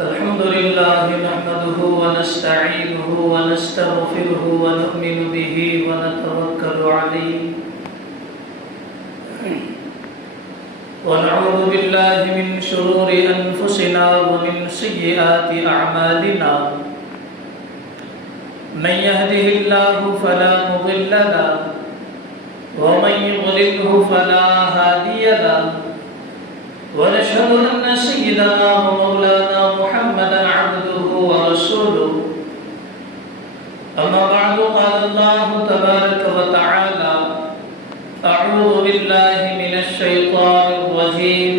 الحمد لله نحمده ونستعينه ونستغفره ونؤمن به ونتوكل عليه ونعوذ بالله من شرور أنفسنا ومن سيئات أعمالنا من يهده الله فلا مضل له ومن يضلله فلا هادي له ونشهد أن سيدنا ومولانا محمدا عبده ورسوله أما بعد قال الله تبارك وتعالى أعوذ بالله من الشيطان الرجيم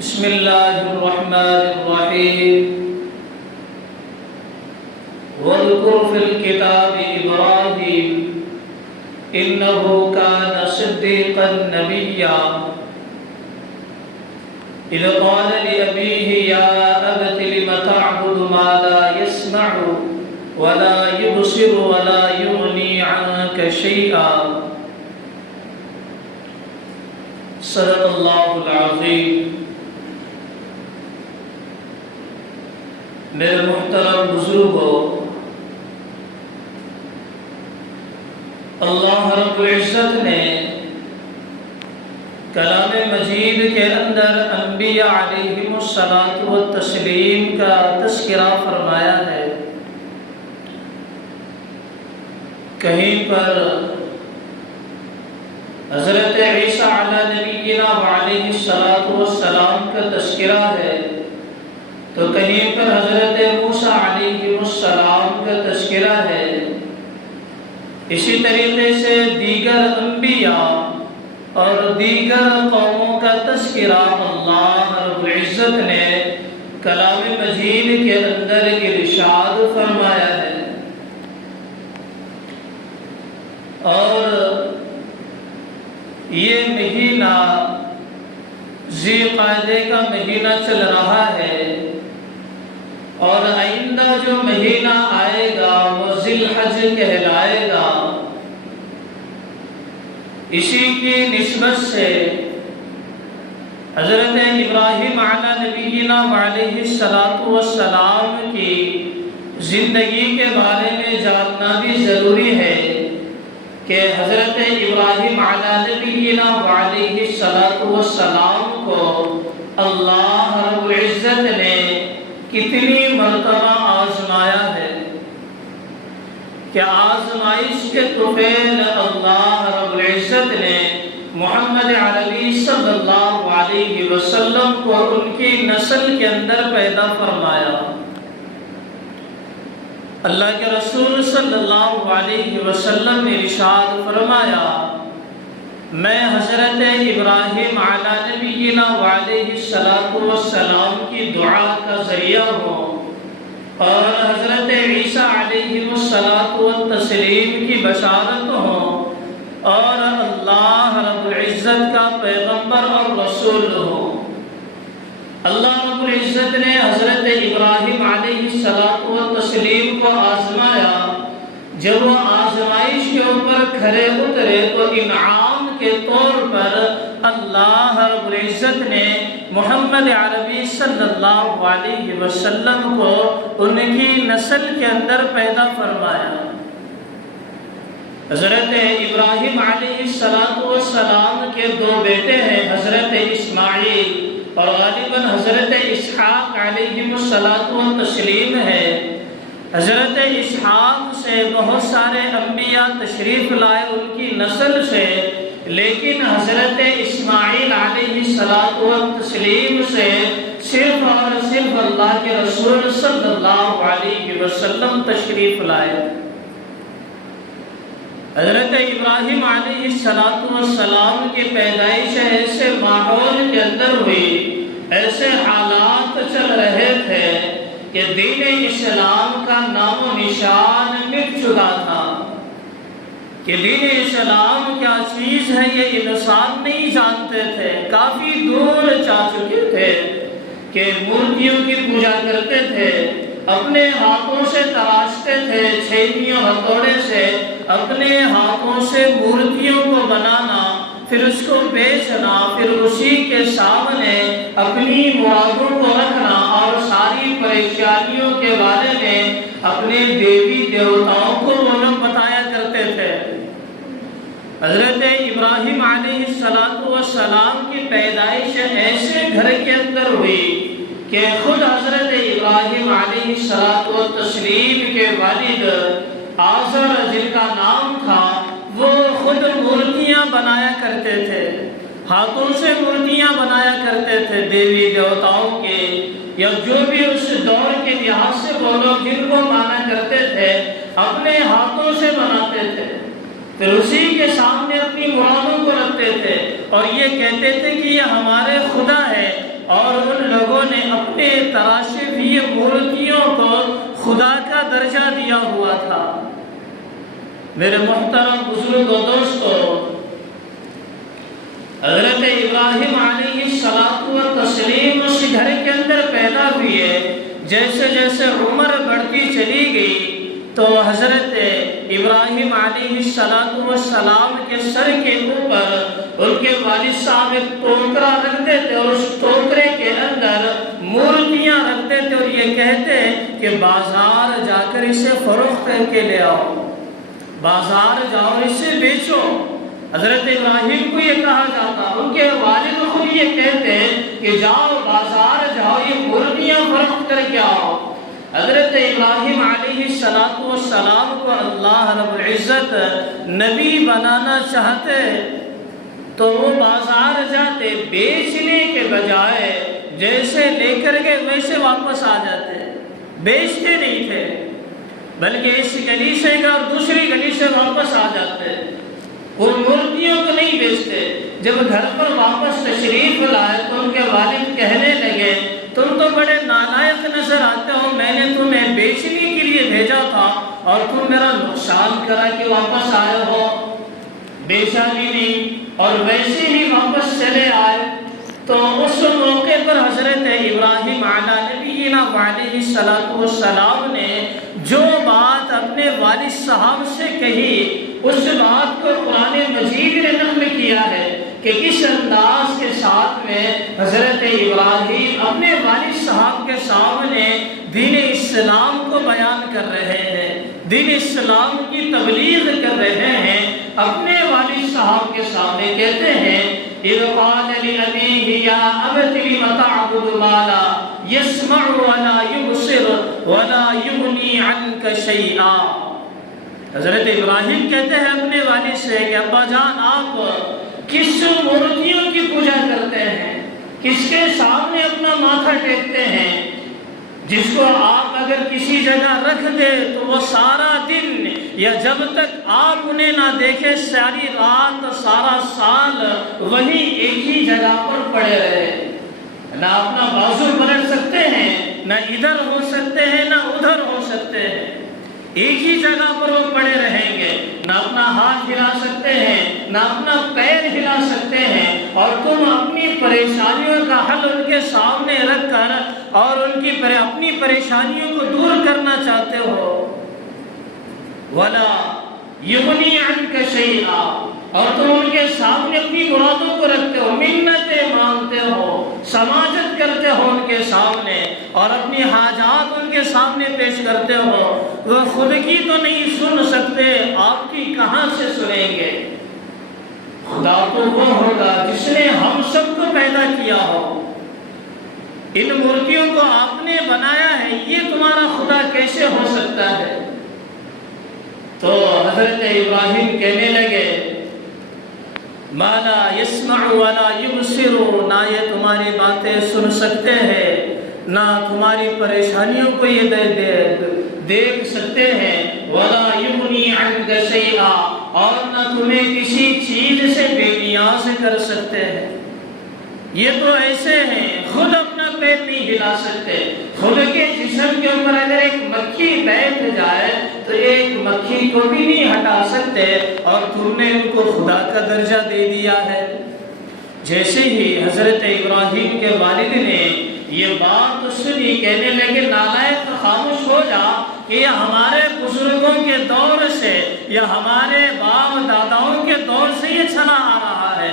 بسم الله الرحمن الرحيم واذكر في الكتاب إبراهيم إنه كان صديقا نبيا إذ قال لأبيه يا أبت لم تعبد ما لا يسمع ولا يبصر ولا يغني عنك شيئا صدق اللہ العظیم۔ میرے محترم بزرگوں، اللہ رب العزت نے کلام مجید کے اندر انبیاء علیہم الصلاۃ والتسلیم کا تذکرہ فرمایا ہے۔ کہیں پر حضرت عیسیٰ علیہ نبینا وعلیہ الصلاۃ والسلام کا تذکرہ ہے، تو کہیں پر حضرت موسیٰ علیہ السلام کا تذکرہ ہے۔ اسی طریقے سے دیگر انبیاء اور دیگر قوموں کا تذکرہ اللہ رب العزت نے کلام مجید کے اندر ارشاد فرمایا ہے۔ اور یہ مہینہ ذی القعدہ کا مہینہ چل رہا ہے، اور آئندہ جو مہینہ آئے گا وہ ذی الحج کہلائے گا۔ اسی کی نسبت سے حضرت ابراہیم علیہ نبینا وعلیہ السلام کی زندگی کے بارے میں جاننا بھی ضروری ہے کہ حضرت ابراہیم علیہ نبینا وعلیہ السلام کو اللہ رب العزت نے کتنی مرتبہ آزمایا ہے کہ آزمائش کے طفیل اللہ رب العزت نے محمد عربی صلی اللہ علیہ وسلم کو ان کی نسل کے اندر پیدا فرمایا۔ اللہ کے رسول صلی اللہ علیہ وسلم نے ارشاد فرمایا، میں حضرت ابراہیم علیہ نبینا وعلیہ السلام کی دعا کا ذریعہ ہوں، اور حضرت عیسیٰ علیہ السلام کی بشارت ہوں، اور اللہ رب العزت کا پیغمبر اور رسول ہوں۔ اللہ رب العزت نے حضرت ابراہیم علیہ السلام کو آزمایا۔ جب وہ آزمائش کے اوپر کھرے اترے تو انعام کے طور پر اللہ رب العزت نے محمد عربی صلی اللہ علیہ وسلم کو ان کی نسل کے اندر پیدا فرمایا۔ حضرت ابراہیم علیہ السلام کے دو بیٹے ہیں، حضرت اسماعیل اور غالباً حضرت اسحاق علیہ السلام ہے۔ حضرت اسحاق سے بہت سارے انبیاء تشریف لائے ان کی نسل سے، لیکن حضرت اسماعیل علیہ السلام سے صرف اور صرف اللہ کے رسول صلی اللہ علیہ وسلم تشریف لائے۔ حضرت ابراہیم علیہ السلام کی پیدائش ایسے ماحول کے اندر ہوئی، ایسے حالات چل رہے تھے کہ دین اسلام کا نام و نشان مٹ چکا تھا، کہ دین اسلام کیا چیز ہے یہ انسان نہیں جانتے تھے، کافی دور جا چکے تھے کہ مورتیوں کی پوجا کرتے تھے، اپنے ہاتھوں سے تراشتے تھے، چھینیوں ہتھوڑے سے اپنے ہاتھوں سے مورتیوں کو بنانا، پھر اس کو بیچنا، پھر اسی کے سامنے اپنی مرادوں کو رکھنا اور ساری پریشانیوں کے بارے میں اپنے دیوی دیوتاؤں کو وہ لوگ بتایا کرتے تھے۔ حضرت ابراہیم علیہ السلام کی پیدائش ایسے گھر کے اندر ہوئی کہ خود حضرت ابراہیم علیہ السلام کے والد آزر جن کا نام تھا وہ خود مورتیاں بنایا کرتے تھے، ہاتھوں سے مورتیاں بنایا کرتے تھے دیوی دیوتاؤں کے، یا جو بھی اس دور کے لحاظ سے وہ لوگ جن کو مانا کرتے تھے اپنے ہاتھوں سے بناتے تھے، پھر اسی کے سامنے اپنی مرادوں کو رکھتے تھے اور یہ کہتے تھے کہ یہ ہمارے خدا ہے، اور ان لوگوں نے اپنے تراشے ہوئے مورتیوں کو خدا کا درجہ دیا ہوا تھا۔ میرے محترم بزرگ و دوستو، حضرت ابراہیم علیہ السلام اس گھر کے اندر پیدا ہوئے، جیسے جیسے عمر بڑھتی چلی گئی تو حضرت ابراہیم علیہ السلام کے سر کے اوپر ان کے والد صاحب ایک ٹوکرا رکھتے تھے اور اس ٹوکرے کے اندر مورتیاں رکھتے تھے اور یہ کہتے کہ بازار جا کر اسے فروخت کر کے لے آؤ، بازار جاؤ اسے بیچو۔ حضرت ابراہیم کو یہ کہا جاتا، ان کے والد خود یہ کہتے کہ جاؤ بازار جاؤ یہ مورتیاں فروخت کر کے آؤ۔ حضرت ابراہیم علیہ السلام کو اللہ رب العزت نبی بنانا چاہتے تو وہ بازار جاتے، بیچنے کے بجائے جیسے لے کر گئے ویسے واپس آ جاتے، بیچتے نہیں تھے بلکہ اس گلی سے گئے اور دوسری گلی سے واپس آ جاتے، وہ مورتیوں کو نہیں بیچتے۔ جب گھر پر واپس تشریف لائے تو ان کے والد کہنے لگے تم تو بڑے نالائق نظر آتے ہو، میں نے تمہیں بیچنے کے لیے بھیجا تھا اور تم میرا نقصان کرا کے واپس آئے ہو، بیچا بھی نہیں اور ویسے ہی واپس چلے آئے۔ تو اس موقع پر حضرت ابراہیم علیہ السلام نے جو بات اپنے والد صاحب سے کہی اس بات کو قرآن مجید نے نقل کیا ہے کہ کس انداز کے ساتھ میں حضرت ابراہیم اپنے والد صاحب کے سامنے دین اسلام کو بیان کر رہے ہیں، دین اسلام کی تبلیغ کر رہے ہیں۔ اپنے والد صاحب کے سامنے کہتے ہیں اِذْ قَالَ لِأَبِيهِ يَا أَبَتِ لِمَ تَعْبُدُ مَا لَا يَسْمَعُ وَلَا يُبْصِرُ وَلَا يُغْنِي عَنْكَ شَيْئًا۔ حضرت ابراہیم کہتے ہیں اپنے والد سے کہ ابا جان آپ کس مورتیوں کی پوجا کرتے ہیں، کس کے سامنے اپنا ماتھا ٹیکتے ہیں، جس کو آپ اگر کسی جگہ رکھ دے تو وہ سارا دن یا جب تک آپ انہیں نہ دیکھے ساری رات سارا سال وہی ایک ہی جگہ پر پڑے رہے، نہ اپنا بازو پلٹ سکتے ہیں، نہ ادھر ہو سکتے ہیں نہ ادھر ہو سکتے ہیں، ایک ہی جگہ پر وہ پڑے رہیں گے، نہ اپنا ہاتھ ہلا سکتے ہیں نہ اپنا پیر ہلا سکتے ہیں، اور تم اپنی پریشانیوں کا حل ان کے سامنے رکھ کر اور ان کی اپنی پریشانیوں کو دور کرنا چاہتے ہو۔ وَلَا يُغْنِي عَنْكَ شَيْئًا، اور تم ان کے سامنے اپنی مرادوں کو رکھتے ہو، منتیں مانگتے ہو، سماجت کرتے ہو ان کے سامنے اور اپنی حاجات ان کے سامنے پیش کرتے ہو، وہ خود کی تو نہیں سن سکتے، آپ کی کہاں سے سنیں گے؟ خدا تو وہ ہوگا جس نے ہم سب کو پیدا کیا ہو، ان مورتیوں کو آپ نے بنایا ہے، یہ تمہارا خدا کیسے ہو سکتا ہے؟ تو حضرت ابراہیم کہنے لگے ما لا يسمع ولا يبصر، نہ یہ تمہاری باتیں سن سکتے ہیں نہ تمہاری پریشانیوں کو یہ دیکھ سکتے ہیں، ولا يغني عنك شيئا، اور نہ تمہیں کسی چیز سے بے نیاز کر سکتے ہیں۔ یہ تو ایسے ہیں خود اپنا پیر نہیں ہلا سکتے، خود کے جسم کے اوپر اگر ایک مکھی بیٹھ جائے تو ایک مکھی کو بھی نہیں ہٹا سکتے، اور تم نے ان کو خدا کا درجہ دے دیا ہے۔ جیسے ہی حضرت ابراہیم کے والد نے یہ بات سنی کہنے لگے نالائق خاموش ہو جا، کہ یہ ہمارے بزرگوں کے دور سے یا ہمارے باپ داداؤں کے دور سے یہ چلا آ رہا ہے،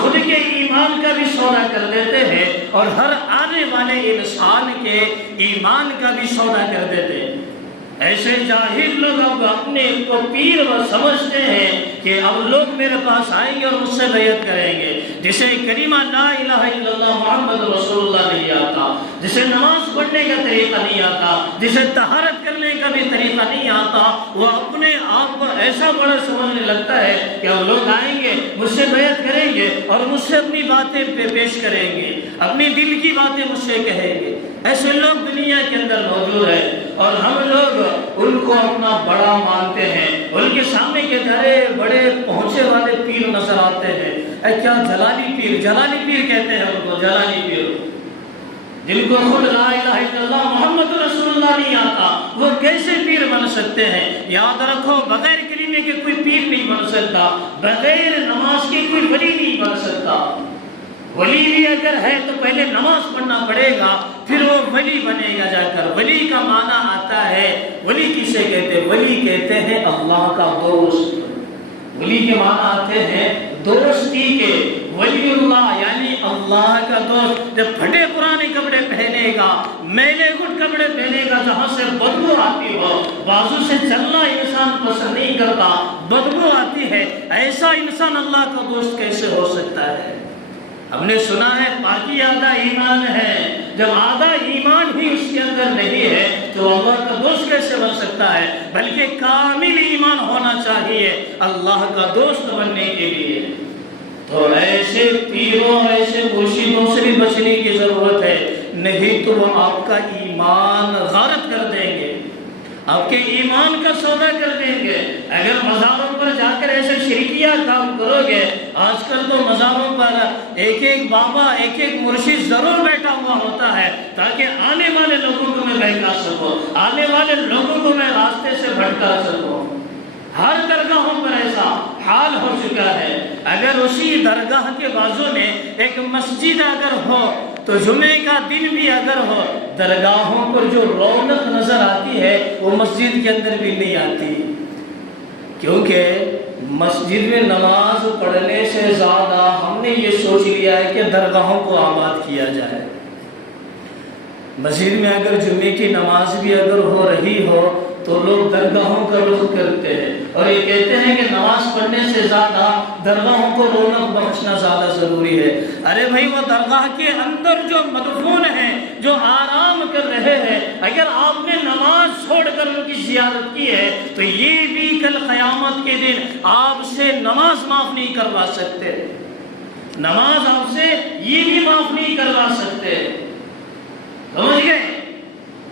خود کے ایمان کا بھی سودا کر دیتے ہیں اور ہر آنے والے انسان کے ایمان کا بھی سودا کر دیتے ہیں۔ ایسے جاہل لوگ اب اپنے کو پیر و سمجھتے ہیں کہ اب لوگ میرے پاس آئیں گے اور مجھ سے بیعت کریں گے، جسے کلمہ لا الہ الا اللہ محمد رسول اللہ نہیں آتا، جسے نماز پڑھنے کا طریقہ نہیں آتا، جسے طہارت کرنے کا بھی طریقہ نہیں آتا، وہ اپنے آپ کو ایسا بڑا سمجھنے لگتا ہے کہ اب لوگ آئیں گے مجھ سے بیعت کریں گے اور مجھ سے اپنی باتیں پیش کریں گے، اپنی دل کی باتیں مجھ سے کہیں گے۔ ایسے لوگ دنیا کے اندر موجود ہیں اور ہم لوگ ان کو اپنا بڑا مانتے ہیں، ان کے سامنے کے بڑے پہنچے والے پیر نظر آتے ہیں۔ اے کیا جلالی پیر کہتے ہیں ان کو، جلالی پیر، جن کو خود لا الہ الا اللہ محمد رسول اللہ نہیں آتا، وہ کیسے پیر بن سکتے ہیں؟ یاد رکھو، بغیر کلمے کے کوئی پیر نہیں بن سکتا، بغیر نماز کے کوئی ولی نہیں بن سکتا۔ ولی بھی اگر ہے تو پہلے نماز پڑھنا پڑے گا، پھر وہ ولی بنے گا جا کر۔ ولی کا معنی آتا ہے، ولی کسے کہتے ہیں؟ ولی کہتے ہیں اللہ کا دوست۔ ولی کے معنی آتے ہیں دوستی کے، ولی اللہ یعنی اللہ کا دوست۔ جب پھٹے پرانے کپڑے پہنے گا، میلے گھٹ کپڑے پہنے گا جہاں سے بدبو آتی ہو، بازو سے چلنا انسان پسند نہیں کرتا، بدبو آتی ہے، ایسا انسان اللہ کا دوست کیسے ہو سکتا ہے؟ ہم نے سنا ہے پاکی آدھا ایمان ہے، جب آدھا ایمان بھی اس کے اندر نہیں ہے تو اللہ کا دوست کیسے بن سکتا ہے؟ بلکہ کامل ایمان ہونا چاہیے اللہ کا دوست بننے کے لیے۔ تو ایسے پیروں، ایسے مرشدوں سے بھی بچنے کی ضرورت ہے، نہیں تو وہ آپ کا ایمان غارت کر دیں گے، آپ کے ایمان کا سودا کر دیں گے۔ اگر مزاروں پر جا کر ایسے شرکیہ کام کرو گے، آج کل تو مزاروں پر ایک ایک بابا، ایک ایک مرشد ضرور بیٹھا ہوا ہوتا ہے تاکہ آنے والے لوگوں کو میں بہکا سکوں، آنے والے لوگوں کو میں راستے سے بھٹکا سکوں۔ ہر درگاہوں پر ایسا حال ہو چکا ہے۔ اگر اسی درگاہ کے بازو میں ایک مسجد اگر ہو تو جمعے کا دن بھی اگر ہو، درگاہوں پر جو رونق نظر آتی ہے وہ مسجد کے اندر بھی نہیں آتی، کیونکہ مسجد میں نماز پڑھنے سے زیادہ ہم نے یہ سوچ لیا ہے کہ درگاہوں کو آباد کیا جائے۔ مسجد میں اگر جمعے کی نماز بھی اگر ہو رہی ہو تو لوگ درگاہوں کا رخ کرتے ہیں اور یہ کہتے ہیں کہ نماز پڑھنے سے زیادہ درگاہوں کو رونق بخشنا زیادہ ضروری ہے۔ ارے بھائی، وہ درگاہ کے اندر جو مدفون ہیں، جو آرام کر رہے ہیں، اگر آپ نے نماز چھوڑ کر ان کی زیارت کی ہے تو یہ بھی کل قیامت کے دن آپ سے نماز معاف نہیں کروا سکتے، نماز آپ سے یہ بھی معاف نہیں کروا سکتے۔ سمجھ گئے؟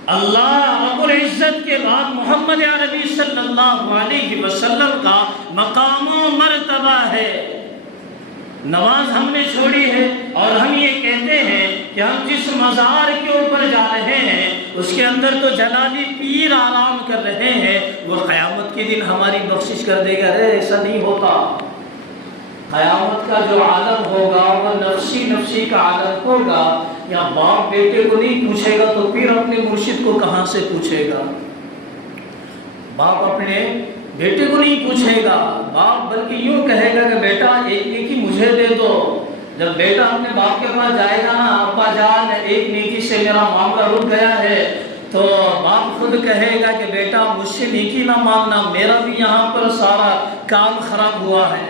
اللہ رب العزت کے بعد محمد عربی صلی اللہ علیہ وسلم کا مقام و مرتبہ ہے۔ نماز ہم نے چھوڑی ہے اور ہم یہ کہتے ہیں کہ ہم جس مزار کے اوپر جا رہے ہیں اس کے اندر تو جلالی پیر آرام کر رہے ہیں، وہ قیامت کے دن ہماری بخشش کر دے گا۔ ایسا نہیں ہوتا۔ قیامت کا جو عالم ہوگا وہ نفسی کا عالم ہوگا۔ یا باپ بیٹے کو نہیں پوچھے گا تو پھر اپنے مرشد کو کہاں سے پوچھے گا؟ باپ اپنے بیٹے کو نہیں پوچھے گا، باپ بلکہ یوں کہے گا کہ بیٹا ایک نیکی مجھے دے دو۔ جب بیٹا اپنے باپ کے پاس جائے گا نا، ابا جان ایک نیکی سے میرا معاملہ رک گیا ہے، تو باپ خود کہے گا کہ بیٹا مجھ سے نیکی نہ مانگنا، میرا بھی یہاں پر سارا کام خراب ہوا ہے،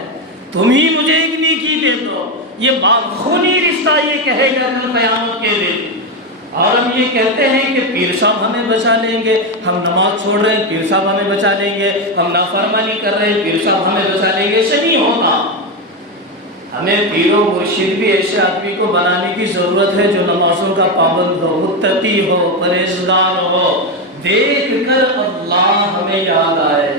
تم ہی مجھے ایک نیکی دے دو۔ یہ باپ خونی رشتہ یہ کہے گا کل قیامت کے دن۔ اور ہم یہ کہتے ہیں کہ پیر صاحب ہمیں بچا لیں گے، ہم نماز چھوڑ رہے ہیں پیر صاحب ہمیں بچا لیں گے، ہم نافرمانی کر رہے ہیں پیر صاحب ہمیں بچا لیں گے۔ ایسے نہیں ہوتا۔ ہمیں پیر و مرشد بھی ایسے آدمی کو بنانے کی ضرورت ہے جو نمازوں کا پابند ہو، متقی ہو، پرہیزگار ہو، دیکھ کر اللہ ہمیں یاد آئے۔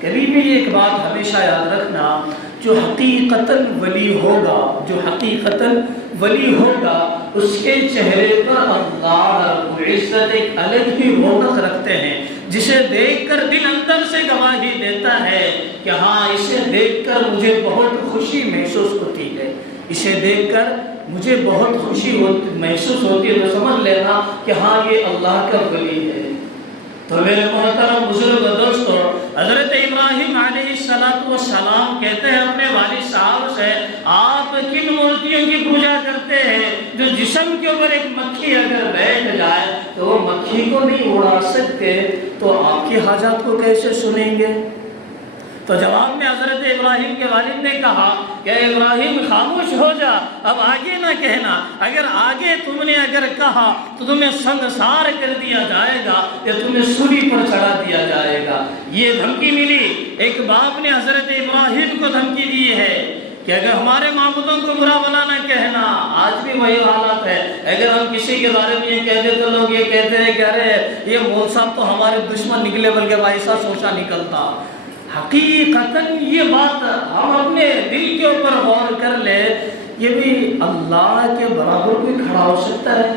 کبھی بھی ایک بات ہمیشہ یاد رکھنا، جو حقیقتاً ولی ہوگا، جو حقیقتاً ولی ہوگا، اس کے چہرے پر اللہ رب العزت ایک الگ ہی رونق رکھتے ہیں، جسے دیکھ کر دل اندر سے گواہی دیتا ہے کہ ہاں اسے دیکھ کر مجھے بہت خوشی محسوس ہوتی ہے، اسے دیکھ کر مجھے بہت خوشی محسوس ہوتی ہے، تو سمجھ لینا کہ ہاں یہ اللہ کا ولی ہے۔ تو میرے محترم بزرگ دوستو، حضرت ابراہیم علیہ السلام کہتے ہیں اپنے والد صاحب سے، آپ کن مورتیوں کی پوجا کرتے ہیں جو جسم کے اوپر ایک مکھی اگر بیٹھ جائے تو وہ مکھی کو نہیں اڑا سکتے، تو آپ کی حاجات کو کیسے سنیں گے؟ تو جواب میں حضرت ابراہیم کے والد نے کہا کہ ابراہیم خاموش ہو جا، اب آگے نہ کہنا، اگر آگے تم نے اگر کہا تو تمہیں سنگسار کر دیا جائے گا یا تمہیں سولی پر چڑھا دیا جائے گا۔ یہ دھمکی ملی، ایک باپ نے حضرت ابراہیم کو دھمکی دی ہے کہ اگر ہمارے معبودوں کو برا بلا نہ کہنا۔ آج بھی وہی حالات ہے، اگر ہم کسی کے بارے میں یہ کہتے تو لوگ یہ کہتے ہیں کہ ارے یہ مول صاحب تو ہمارے دشمن نکلے، بلکہ ایسا سوچا نکلتا۔ حقیقتاً یہ بات ہم اپنے دل کے اوپر غور کر لے، یہ بھی اللہ کے برابر کوئی کھڑا ہو سکتا ہے؟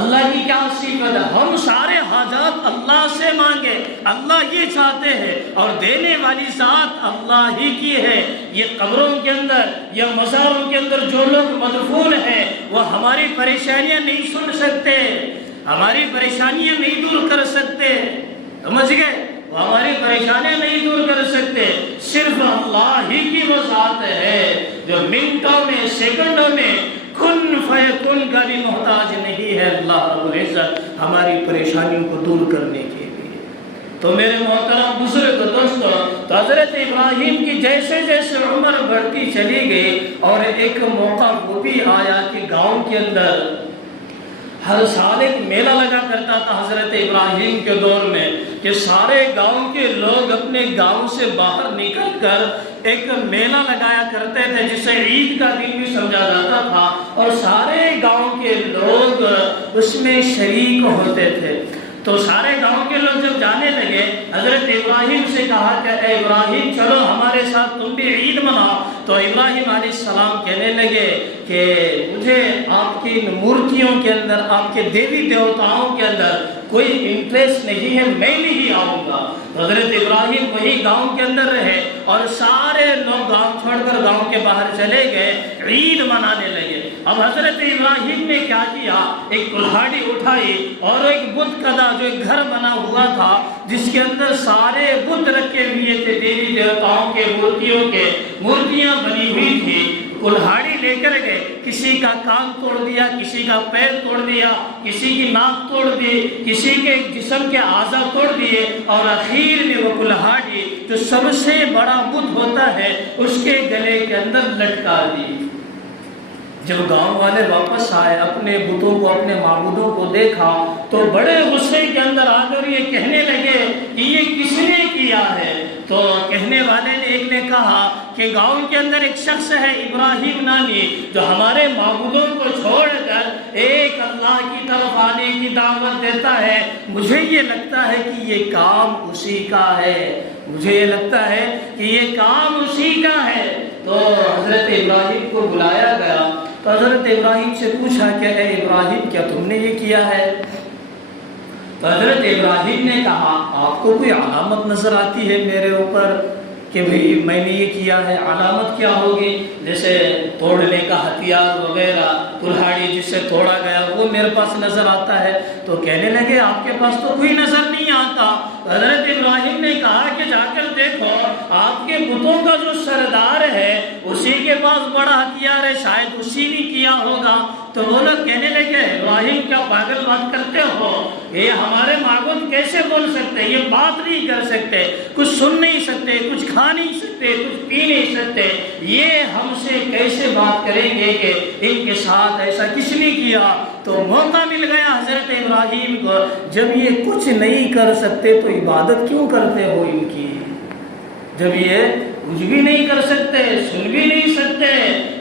اللہ کی کیا صفت ہے؟ ہم سارے حاجات اللہ سے مانگے، اللہ یہ چاہتے ہیں، اور دینے والی ذات اللہ ہی کی ہے۔ یہ قبروں کے اندر یا مزاروں کے اندر جو لوگ مدفون ہیں وہ ہماری پریشانیاں نہیں سن سکتے، ہماری پریشانیاں نہیں دور کر سکتے، سمجھ گئے؟ وہ ہماری پریشانیاں نہیں دور کر سکتے، صرف اللہ ہی کی وہ ذات ہے جو منٹوں میں سیکنڈوں میں کن فیکن کا بھی محتاج نہیں ہے۔ اللہ رب العزت ہماری پریشانیوں کو دور کرنے کے لیے۔ تو میرے محترم بزرگ دوستو، تو حضرت ابراہیم کی جیسے جیسے عمر بڑھتی چلی گئی، اور ایک موقع وہ بھی آیا کہ گاؤں کے اندر ہر سال ایک میلہ لگا کرتا تھا حضرت ابراہیم کے دور میں، کہ سارے گاؤں کے لوگ اپنے گاؤں سے باہر نکل کر ایک میلہ لگایا کرتے تھے جسے عید کا دن بھی سمجھا جاتا تھا، اور سارے گاؤں کے لوگ اس میں شریک ہوتے تھے۔ تو سارے گاؤں کے لوگ جب جانے لگے، حضرت ابراہیم سے کہا کہ اے ابراہیم چلو ہمارے ساتھ تم بھی عید مناؤ۔ تو ابراہیم علیہ السلام کہنے لگے کہ مجھے آپ کی مورتیوں کے اندر، آپ کے دیوی دیوتاؤں کے اندر کوئی انٹرسٹ نہیں ہے، میں نہیں آؤں گا۔ حضرت ابراہیم وہی گاؤں کے اندر رہے، اور سارے لوگ گاؤں چھوڑ کر گاؤں کے باہر چلے گئے، عید منانے لگے۔ اب حضرت ابراہیم نے کیا کیا، ایک کلہاڑی اٹھائی اور ایک بت کدا، جو ایک گھر بنا ہوا تھا جس کے اندر سارے بت رکھے ہوئے تھے، دیوی دیوتاؤں کے مورتیوں کے مورتیاں بنی ہوئی تھی، کلہاڑی لے کر گئے، کسی کا کان توڑ دیا، کسی کا پیر توڑ دیا، کسی کی ناک توڑ دی، کسی کے جسم کے اعضاء توڑ دیے، اور آخر میں وہ کلہاڑی جو سب سے بڑا بت ہوتا ہے اس کے گلے کے اندر لٹکا دی۔ جب گاؤں والے واپس آئے، اپنے بتوں کو، اپنے معبودوں کو دیکھا تو بڑے غصے کے اندر آ کر یہ کہنے لگے کہ یہ کس نے کیا ہے؟ تو کہنے والے نے ایک نے کہا کہ گاؤں کے اندر ایک شخص ہے ابراہیم نامی، جو ہمارے معبودوں کو چھوڑ کر ایک اللہ کی طرف آنے کی دعوت دیتا ہے، مجھے یہ لگتا ہے کہ یہ کام اسی کا ہے، مجھے یہ لگتا ہے کہ یہ کام اسی کا ہے۔ تو حضرت ابراہیم کو بلایا گیا، تو حضرت ابراہیم سے پوچھا کہ اے ابراہیم کیا تم نے یہ کیا ہے؟ تو حضرت ابراہیم نے کہا آپ کو کوئی علامت نظر آتی ہے میرے اوپر کہ بھئی میں نے یہ کیا ہے؟ علامت کیا ہوگی؟ جیسے توڑنے کا ہتھیار وغیرہ، کلہاڑی جس سے توڑا گیا وہ میرے پاس نظر آتا ہے۔ تو کہنے لگے آپ کے پاس تو کوئی نظر نہیں آتا۔ حضرت ابراہیم نے کہا کہ جا کر دیکھو، آپ کے بتوں کا جو سردار ہے اسی کے پاس بڑا ہتھیار ہے، شاید اسی نے کیا ہوگا۔ تو وہ لوگ کہنے لگے ابراہیم کیا پاگل بات کرتے ہو، یہ ہمارے معبود کیسے بول سکتے، یہ بات نہیں کر سکتے، کچھ سن نہیں سکتے، کچھ کھا نہیں سکتے، کچھ پی نہیں سکتے، یہ ہم سے کیسے بات کریں گے کہ ان کے ساتھ ایسا کس نے کیا؟ تو موقع مل گیا حضرت ابراہیم کو، جب یہ کچھ نہیں کر سکتے تو عبادت کیوں کرتے ہو ان کی؟ جب یہ کچھ بھی نہیں کر سکتے، سن بھی نہیں سکتے،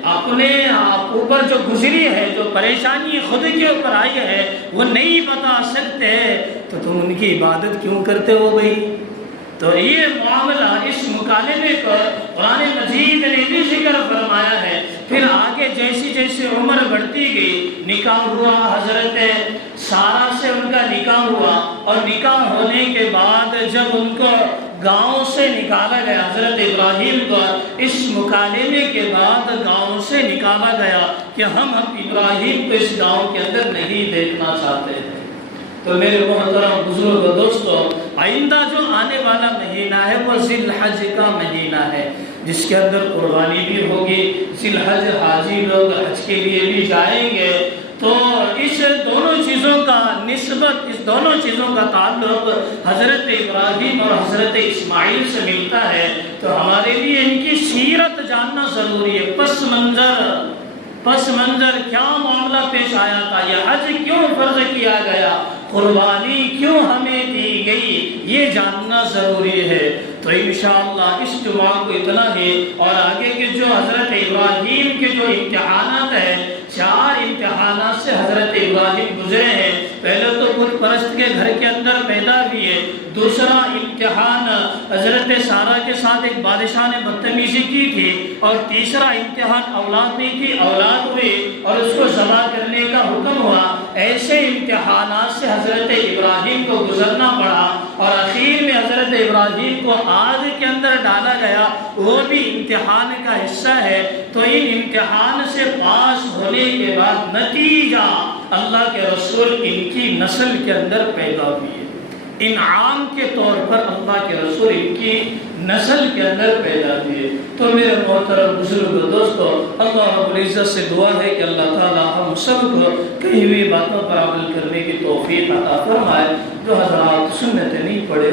اپنے آپ اوپر جو گزری ہے، جو پریشانی خود کے اوپر آئی ہے وہ نہیں بتا سکتے، تو تم ان کی عبادت کیوں کرتے ہو بھائی؟ تو یہ معاملہ، اس مکالمے کو قرآن مجید نے بھی ذکر فرمایا ہے۔ پھر آگے جیسی جیسے عمر بڑھتی گئی، نکاح ہوا، حضرت سارہ سے ان کا نکاح ہوا، اور نکاح ہونے کے بعد جب ان کو گاؤں سے نکالا گیا، حضرت ابراہیم کو اس مکالمے کے بعد گاؤں سے نکالا گیا کہ ہم ابراہیم کو اس گاؤں کے اندر نہیں دیکھنا چاہتے ہیں۔ تو میرے محترم بزرگ و دوستو، آئندہ جو آنے والا مہینہ ہے وہ ذی الحج کا مہینہ ہے، جس کے اندر قربانی بھی ہوگی۔ ذی الحج حاجی لوگ حج کے لیے بھی جائیں گے، تو اس دونوں چیزوں کا نسبت، اس دونوں چیزوں کا تعلق حضرت ابراہیم اور حضرت اسماعیل سے ملتا ہے، تو ہمارے لیے ان کی سیرت جاننا ضروری ہے۔ پس منظر کیا معاملہ پیش آیا تھا، یہ حج کیوں فرض کیا گیا، قربانی کیوں ہمیں دی گئی، یہ جاننا ضروری ہے۔ تو انشاءاللہ اس جمعہ کو اتنا ہی، اور آگے کے جو حضرت ابراہیم کے جو امتحانات ہیں، 4 امتحانات سے حضرت ابراہیم گزرے ہیں۔ پہلے تو بت پرست کے گھر کے اندر پیدا ہوئے، دوسرا امتحان حضرت سارہ کے ساتھ ایک بادشاہ نے بدتمیزی کی تھی، اور تیسرا امتحان اولاد نہیں تھی، اولاد ہوئی اور اس کو ذبح کرنے کا حکم ہوا۔ ایسے امتحانات سے حضرت ابراہیم کو گزرنا پڑا، اور اخیر میں حضرت ابراہیم کو آگ کے اندر ڈالا گیا، وہ بھی امتحان کا حصہ ہے۔ تو ان امتحان سے پاس ہونے کے بعد نتیجہ اللہ کے رسول ان کی نسل کے اندر پیدا ہوئے، انعام کے طور پر اللہ کے رسول ان کی نسل کے اندر پیدا ہوئے۔ تو میرے محترم بزرگ دوستو، اللہ رب العزت سے دعا ہے کہ اللہ تعالی ہم سب کو کہی ہوئی باتوں پر عمل کرنے کی توفیق عطا فرمائے۔ جو حضرات سنت نہیں پڑھے